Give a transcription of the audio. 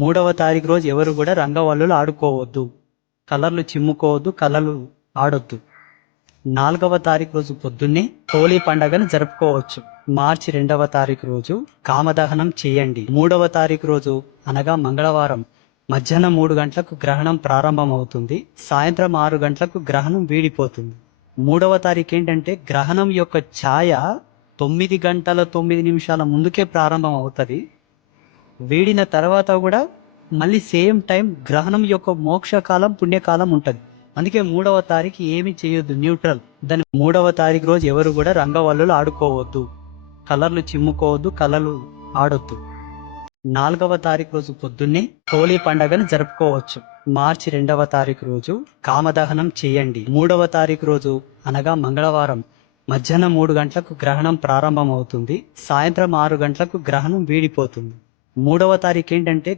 మూడవ తారీఖు రోజు ఎవరు కూడా రంగవల్లులు ఆడుకోవద్దు, కలర్లు చిమ్ముకోవద్దు, కలర్లు ఆడొద్దు. 4వ తారీఖు రోజు పొద్దున్నే హోలీ పండుగను జరుపుకోవచ్చు. మార్చి 2వ తారీఖు రోజు కామదహనం చేయండి. 3వ తారీఖు రోజు అనగా మంగళవారం మధ్యాహ్నం 3 గంటలకు గ్రహణం ప్రారంభమవుతుంది. సాయంత్రం 6 గంటలకు గ్రహణం వీడిపోతుంది. 3వ తారీఖు ఏంటంటే గ్రహణం యొక్క ఛాయ 9 గంటల 9 నిమిషాల ముందుకే ప్రారంభం అవుతుంది. వీడిన తర్వాత కూడా మళ్ళీ సేమ్ టైం గ్రహణం యొక్క మోక్షకాలం పుణ్యకాలం ఉంటుంది. అందుకే 3వ తారీఖు ఏమి చేయొద్దు, న్యూట్రల్. 3వ తారీఖు రోజు ఎవరు కూడా రంగవల్లులు ఆడుకోవద్దు, కలర్లు చిమ్ముకోవద్దు, కలర్లు ఆడొద్దు. 4వ తారీఖు రోజు పొద్దున్నే హోలీ పండుగను జరుపుకోవచ్చు. మార్చి 2వ తారీఖు రోజు కామదహనం చేయండి. 3వ తారీఖు రోజు అనగా మంగళవారం మధ్యాహ్నం 3 గంటలకు గ్రహణం ప్రారంభమవుతుంది. సాయంత్రం 6 గంటలకు గ్రహణం వీడిపోతుంది. 3వ తారీఖు ఏంటంటే